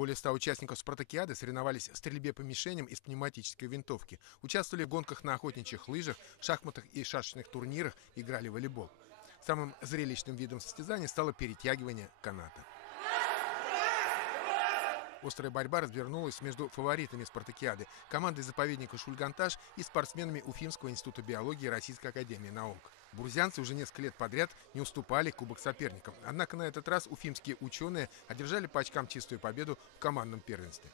Более 100 участников спартакиады соревновались в стрельбе по мишеням из пневматической винтовки, участвовали в гонках на охотничьих лыжах, шахматах и шашечных турнирах, играли в волейбол. Самым зрелищным видом состязания стало перетягивание каната. Острая борьба развернулась между фаворитами спартакиады, командой заповедника Шульганташ и спортсменами Уфимского института биологии Российской академии наук. Бурзянцы уже несколько лет подряд не уступали кубок соперникам. Однако на этот раз уфимские ученые одержали по очкам чистую победу в командном первенстве.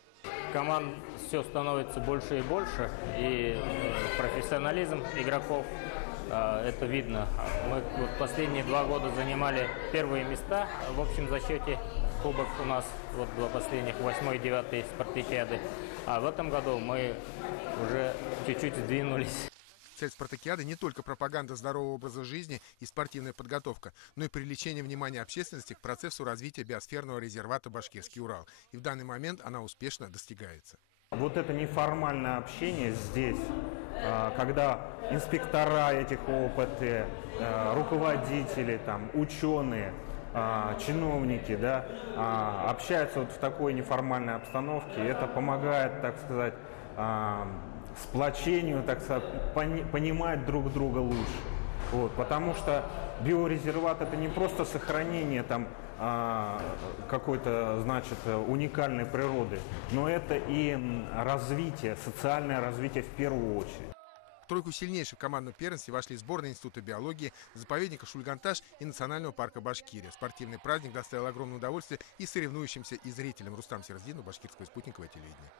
Команд все становится больше и больше, и профессионализм игроков, это видно. Мы последние 2 года занимали первые места в общем зачете. Кубок у нас вот 2 последних, 8 и 9 спартакиады. А в этом году мы уже чуть-чуть сдвинулись. Цель спартакиады не только пропаганда здорового образа жизни и спортивная подготовка, но и привлечение внимания общественности к процессу развития биосферного резервата Башкирский Урал. И в данный момент она успешно достигается. Вот это неформальное общение здесь, когда инспектора этих ОПТ, руководители, ученые, чиновники, общаются вот в такой неформальной обстановке. Это помогает, так сказать, сплочению, так сказать, понимать друг друга лучше. Вот, потому что биорезерват — это не просто сохранение какой-то, уникальной природы, но это и развитие, социальное развитие в первую очередь. В тройку сильнейших в командном первенстве вошли сборная Института биологии, заповедника Шульганташ и Национального парка Башкирия. Спортивный праздник доставил огромное удовольствие и соревнующимся, и зрителям. Рустам Сираздинов, Башкирское спутниковое телевидение.